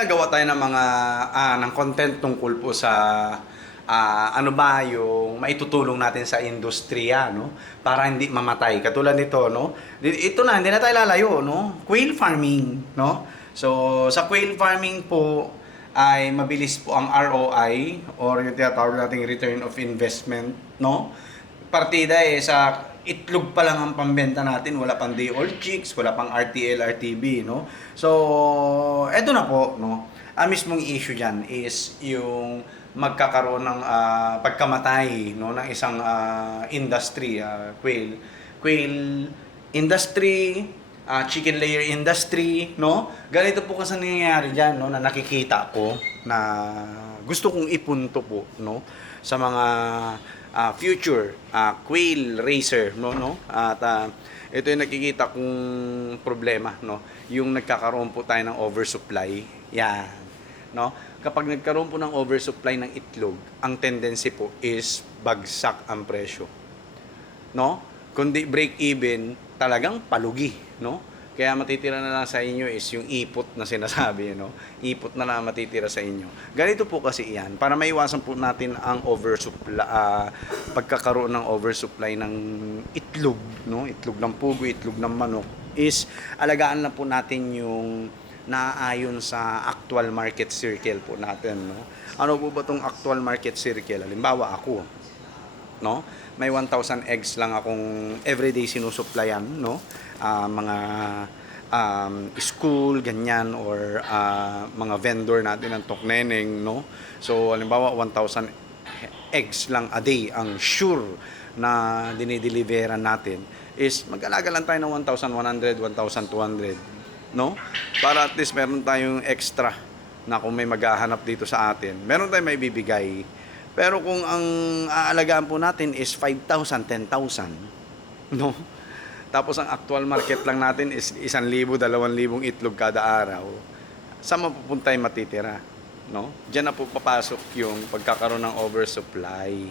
gagawa tayo ng mga ng content tungkol po sa ano ba yung maitutulong natin sa industriya, no? Para hindi mamatay. Katulad nito, no? Ito na, hindi na tayo lalayo, no? Quail farming, no? So, sa quail farming po ay mabilis po ang ROI or yung tinatawag nating return of investment, no? Partida sa itlog pa lang ang pambenta natin, wala pang day old chicks, wala pang RTL, RTB, no? So, eto na po, no? Ang mismong issue diyan is yung magkakaroon ng pagkamatay, no, ng isang industry, quail industry, chicken layer industry, no? Ganito po kasi nangyayari diyan, no, na nakikita ko na gusto kong ipunto po, no, sa mga future quail racer, no, at ito yung nakikita kong problema, no, yung nagkakaroon po tayo ng oversupply, yan, no. Kapag nagkaroon po ng oversupply ng itlog, ang tendency po is bagsak ang presyo, no. Kundi break even, talagang palugi, no. Kaya matitira na lang sa inyo is yung ipot na sinasabi, no? Ipot na lang matitira sa inyo. Ganito po kasi yan, para maiwasan po natin ang oversupply, pagkakaroon ng oversupply ng itlog, no? Itlog ng pugo, itlog ng manok, is alagaan lang po natin yung naaayon sa actual market circle po natin, no? Ano po ba itong actual market circle? Halimbawa ako, no? May 1,000 eggs lang akong everyday sinusupplyan, no? Mga school, ganyan, or mga vendor natin ng tokneneng, no? So, halimbawa, 1,000 eggs lang a day ang sure na dinideliveran natin is mag-alaga lang tayo ng 1,100, 1,200, no? Para at least meron tayong extra na kung may maghahanap dito sa atin, meron tayong may bibigay. Pero kung ang aalagaan po natin is 5,000, 10,000, no? Tapos ang actual market lang natin is 1,000, 2,000 itlog kada araw. Saan mapupunta yung matitira, no? Diyan na po papasok yung pagkakaroon ng oversupply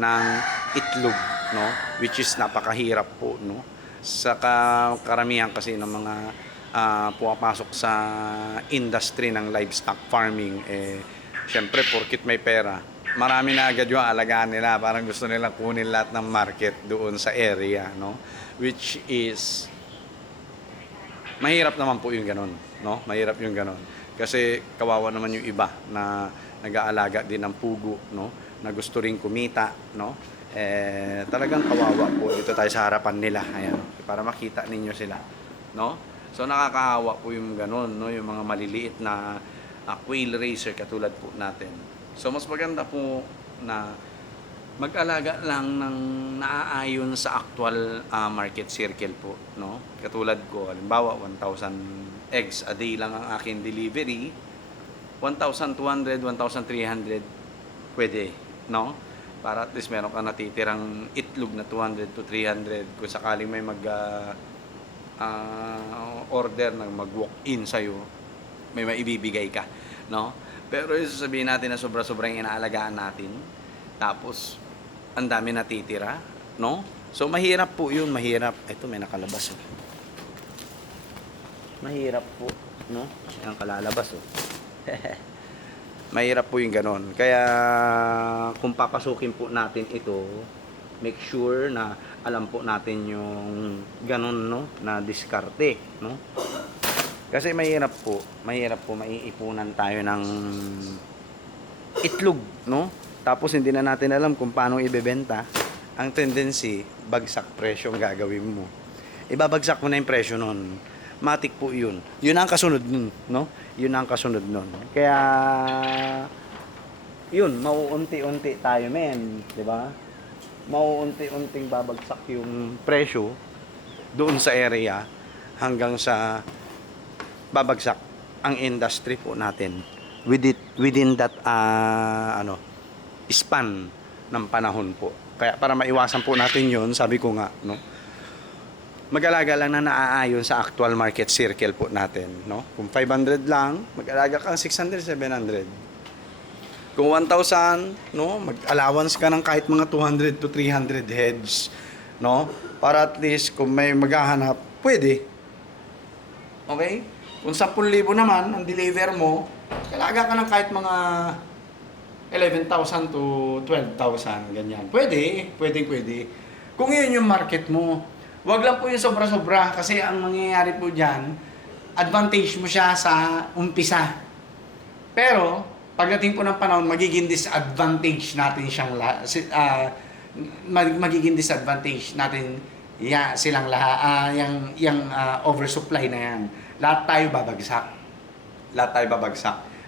ng itlog, no? Which is napakahirap po, no? Sa karamihan kasi ng mga pumapasok sa industry ng livestock farming, syempre porkit may pera, marami na agad yung alagaan nila. Parang gusto nilang kunin lahat ng market doon sa area, no? Which is mahirap naman po yung ganun, no? Mahirap yung ganun. Kasi kawawa naman yung iba na nag-aalaga din ng pugo, no? Na gusto ring kumita, no? Talagang kawawa po. Dito tayo sa harapan nila, ayan, para makita ninyo sila, no? So nakakahawa po yung ganun, no? Yung mga maliliit na quail racer katulad po natin. So mas maganda po na mag-alaga lang ng naaayon sa actual market circle po, no? Katulad ko, halimbawa 1,000 eggs a day lang ang aking delivery, 1,200, 1,300 pwede, no? Para at least meron ka natitirang itlog na 200 to 300 kung sakaling may order na mag-walk-in sa'yo, may maibibigay ka, no? Pero sasabihin natin na sobra-sobrang inaalagaan natin, tapos ang dami natitira, no? So mahirap po 'yun, mahirap. Ito may nakalabas, oh. Mahirap po, no? Ang kalalabas, oh. Mahirap po 'yung ganon. Kaya kung papasukin po natin ito, make sure na alam po natin yung ganon, no, na diskarte, no? Kasi mahirap po maiipunan tayo ng itlog, no? Tapos hindi na natin alam kung paano ibebenta. Ang tendency, bagsak presyo ang gagawin mo. Ibabagsak mo na yung presyo nun. Matik po yun. Yun ang kasunod nun, no? Yun ang kasunod nun. Kaya, yun, mauunti-unti tayo, men. Diba? Mauunti-unting babagsak yung presyo doon sa area hanggang sa babagsak ang industry po natin within that span ng panahon po. Kaya para maiwasan po natin yun, sabi ko nga, no, mag-alaga lang na naaayon sa actual market circle po natin, no? Kung 500 lang, mag-alaga kang 600, 700. Kung 1,000, no, mag-allowance ka ng kahit mga 200 to 300 heads, no? Para at least kung may maghahanap, pwede. Okay? Kung 10,000 naman ang deliver mo, mag-alaga ka ng kahit mga 11,000 to 12,000, ganyan. Pwede. Kung yun yung market mo, wag lang po yung sobra-sobra kasi ang mangyayari po dyan, advantage mo siya sa umpisa. Pero, pagdating po ng panahon, magiging disadvantage natin siyang magiging disadvantage natin silang lahat, yung oversupply na yan. Lahat tayo babagsak.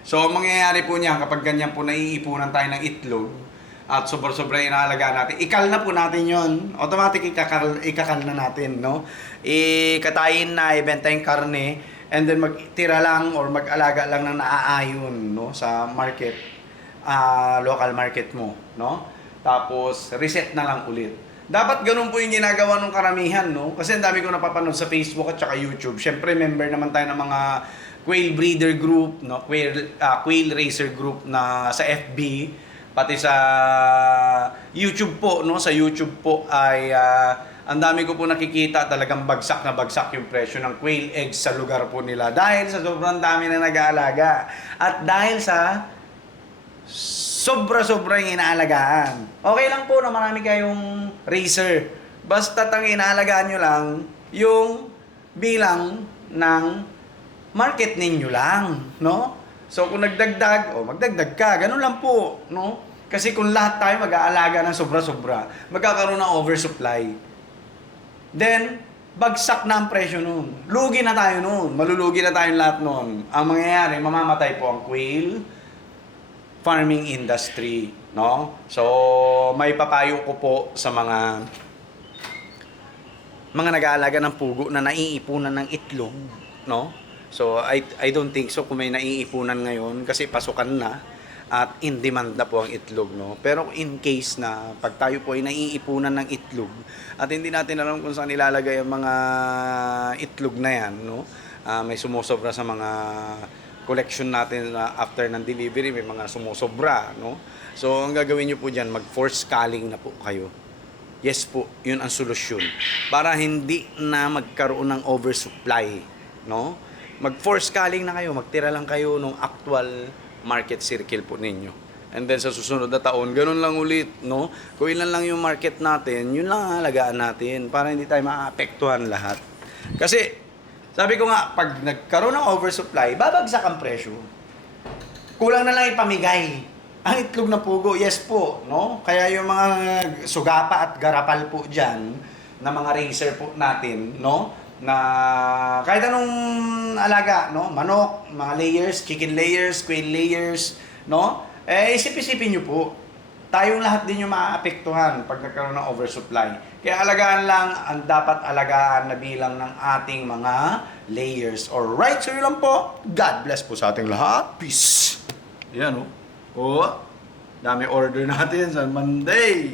So, ang mangyayari po niyan, kapag ganyan po naiipunan tayo ng itlog, at sobra-sobra inaalagaan natin, ikal na po natin yon. Automatic ikakal na natin, no? Ikatayin na, ibenta yung karne, and then magtira lang or mag-alaga lang na naaayon, no? Sa market, local market mo, no? Tapos, reset na lang ulit. Dapat ganun po yung ginagawa ng karamihan, no? Kasi ang dami ko napapanood sa Facebook at saka YouTube. Siyempre, member naman tayo ng mga quail breeder group, no? Quail racer group na sa FB, pati sa YouTube po, no? Sa YouTube po ay ang dami ko po nakikita talagang bagsak na bagsak yung presyo ng quail eggs sa lugar po nila dahil sa sobrang dami na nag-aalaga at dahil sa sobra-sobra yung inaalagaan. Okay lang po na marami kayong racer. Basta ang inaalagaan nyo lang yung bilang ng market ninyo lang, no? So kung nagdagdag, magdagdag ka, ganun lang po, no? Kasi kung lahat tayo mag-aalaga ng sobra-sobra, magkakaroon ng oversupply. Then, bagsak na ang presyo nun. Lugi na tayo nun. Malulugi na tayong lahat nun. Ang mangyayari, mamamatay po ang quail farming industry, no? So, may papayo ko po sa mga nag-aalaga ng pugo na naiipunan ng itlog, no? So, I don't think so kung may naiipunan ngayon kasi pasukan na at in demand na po ang itlog, no? Pero in case na pag tayo po ay naiipunan ng itlog at hindi natin alam kung saan ilalagay ang mga itlog na yan, no? May sumusobra sa mga collection natin na after ng delivery, may mga sumusobra, no? So, ang gagawin nyo po dyan, mag-force culling na po kayo. Yes po, yun ang solusyon. Para hindi na magkaroon ng oversupply, no? Mag-force culling na kayo, magtira lang kayo ng actual market circle po ninyo. And then sa susunod na taon, ganun lang ulit, no? Kung ilan lang yung market natin, yun lang ang alagaan natin para hindi tayo maapektuhan lahat. Kasi, sabi ko nga, pag nagkaroon ng oversupply, babagsak ang presyo. Kulang na lang ipamigay. Ang itlog na pugo, yes po, no? Kaya yung mga sugapa at garapal po dyan, na mga racer po natin, no? Na kahit anong alaga, no? Manok, mga layers, chicken layers, quail layers, no? Isip-isipin nyo po. Tayong lahat din yung maaapektuhan pag nagkaroon ng oversupply. Kaya alagaan lang ang dapat alagaan na bilang ng ating mga layers. Alright, so yun lang po. God bless po sa ating lahat. Peace. Yan, oh. Dami order natin sa Monday.